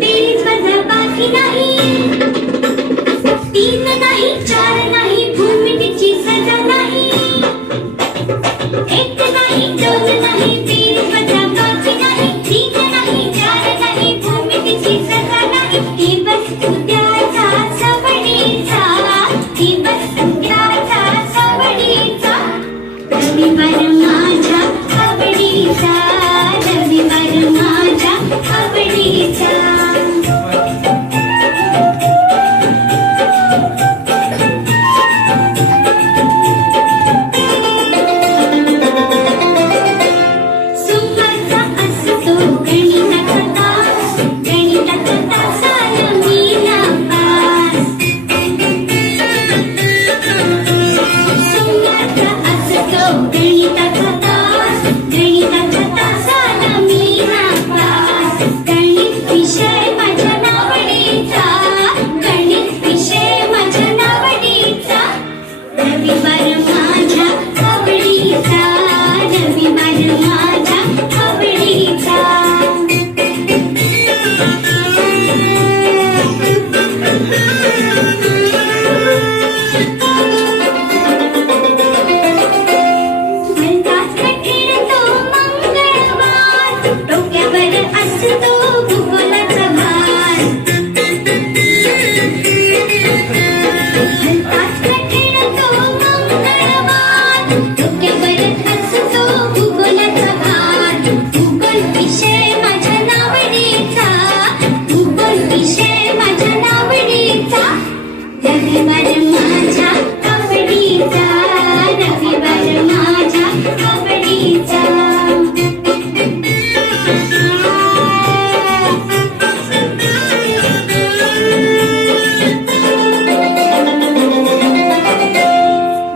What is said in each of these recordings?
बेरीज वजा बाकी नाही, तीन नाही चार नाही भूमितीची सजा नाही, एक नाही दोन नाही बेरीज वजा बाकी नाही, तीन नाही चार नाही भूमितीची सजा नाही. दिवस उद्याचा सवडीचा, दिवस उद्याचा सवडीचा, रविवार माझ्या आवडीचा, रविवार माझ्या आवडीचा. सोमवारचा असतो गणिताचा तास, गणिताचा तासाला मी नापास. सोमवारचा असतो गणिताचा तास, गणिताच्या तासाला मी नापास. गणित विषय माझ्या नावडीचा, गणित विषय माझ्या नावडीचा, रविवार माझ्या आवडीचा, रविवार माझ्या आवडीचा. म्हणतात कठीण तो मंगळवार, डोक्यावर असतो भूगोलाचा भार. म्हणतात कठीण तो मंगळवार, डोक्यावर असतो भूगोलाचा भार. भूगोल विषय माझ्या नावडीचा, भूगोल विषय माझ्या नावडीचा, रविवार माझ्या आवडीचा, रविवार माझ्या आवडीचा.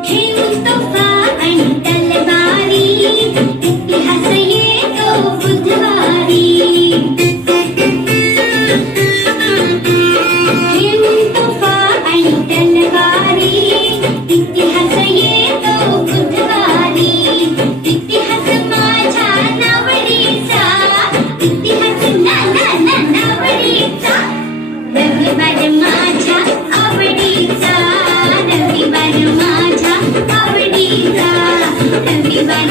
घेऊन तोफा आणि तलवारी, इतिहास येतो बुधवारी. घेऊन तोफा आणि तलवारी, इतिहास येतो बुधवारी. इतिहास माझ्या नावडीचा, इतिहास नावडीचा, रविवार माझ्या आवडीचा, रविवार माझ्या आवडीचा, रविवार